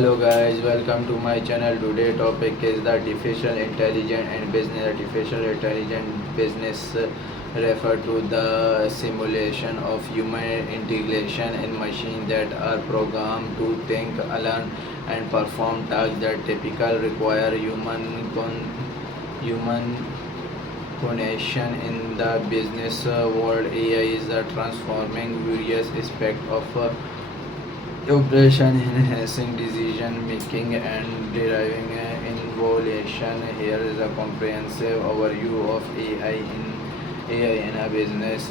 Hello guys, welcome to my channel. Today topic is the artificial intelligence and business. Artificial intelligence business refer to the simulation of human integration in machines that are programmed to think, learn, and perform tasks that typically require human cognition in the business world. AI is transforming various aspects of operation, enhancing decision making and deriving innovation. Here is a comprehensive overview of AI in a business,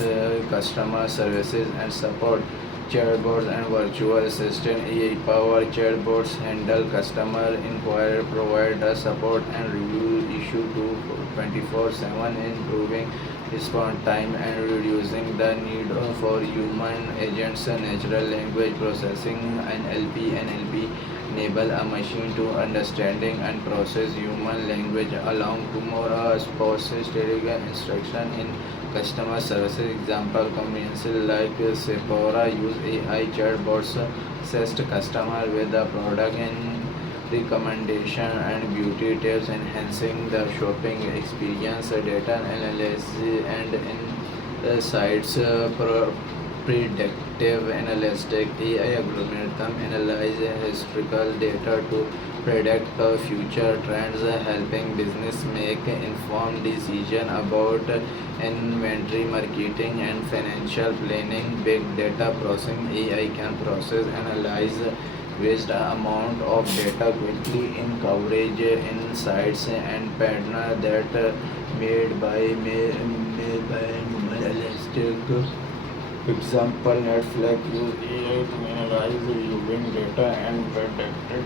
customer services and support. Chatbots and virtual assistant. AI powered chatbots handle customer inquiry, provide the support and review issue to 24/7, improving response time and reducing the need for human agents. Natural language processing NLP enable a machine to understanding and process human language, allowing to more specific instruction in customer services. Example companies like Sephora use AI chatbots assist customer with the product and recommendation and beauty tips, enhancing the shopping experience. Data analysis and insights. Predictive analytics. AI algorithm analyze historical data to predict future trends, helping business make informed decision about inventory, marketing, and financial planning. Big data processing. AI can process, analyze vast amount of data quickly in coverage insights and pattern that made by human analytics. Example, Netflix use AI to analyze viewing data and predicted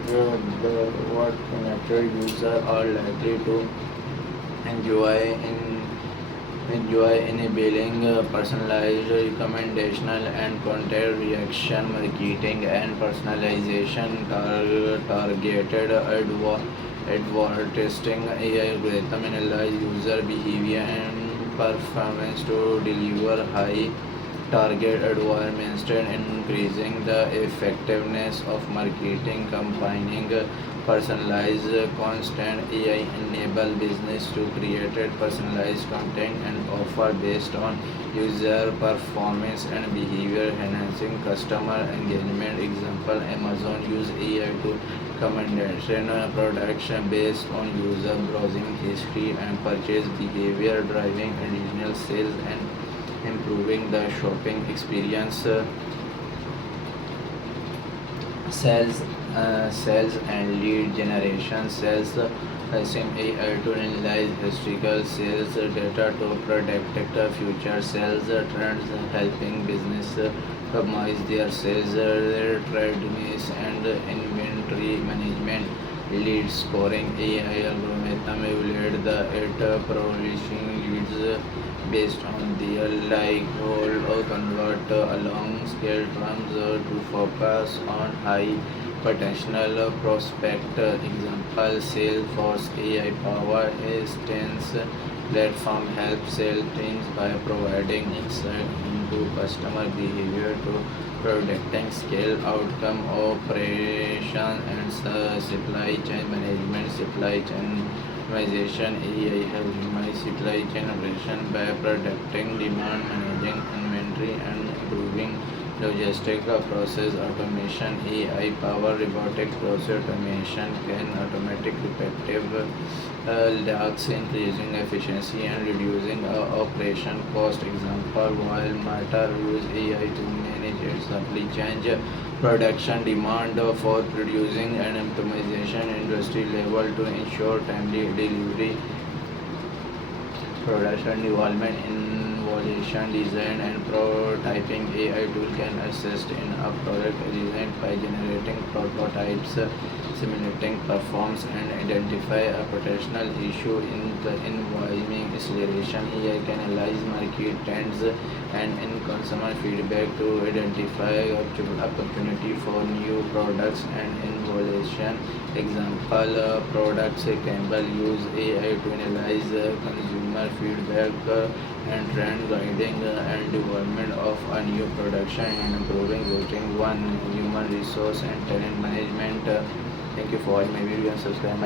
what connected users are likely to enjoy in enabling personalized recommendation and content reaction marketing and personalization. Targeted advertising. AI algorithm analyze user behavior and performance to deliver high target advertisements, increasing the effectiveness of marketing. Combining personalized content. AI enable business to create personalized content and offer based on user performance and behavior, enhancing customer engagement. Example, Amazon use AI to recommendation products based on user browsing history and purchase behavior, driving additional sales and improving the shopping experience. Sales and lead generation. Sales using AI to analyze historical sales data to predict future sales trends, helping business optimize their sales readiness and inventory management. Lead scoring. AI algorithm evaluate the at publishing leads based on their likelihood or convert along scale terms to focus on high potential prospect. Example, Salesforce AI power instance platform helps sales teams by providing insight into customer behavior to predicting scale outcome. Operation and supply chain management. Supply chain optimization. AI helps minimize supply chain operation by predicting demand, managing inventory, and improving logistic process automation. AI power robotic process automation can automatic repetitive tasks, increasing efficiency and reducing operation cost. Example, Walmart use AI to manage its supply chain production demand for producing and optimization industry level to ensure timely delivery. Production development, innovation, design, and prototyping. AI tool can assist in a product design by generating prototypes, simulating performance, and identify a potential issue in the environment. Acceleration. AI can analyze market trends and in consumer feedback to identify opportunity for new products and innovation. Example, products. Campbell use AI to analyze consumer feedback and trend guiding and development of a new production and improving voting. One, human resource and talent management. Thank you for watching my video and subscribe my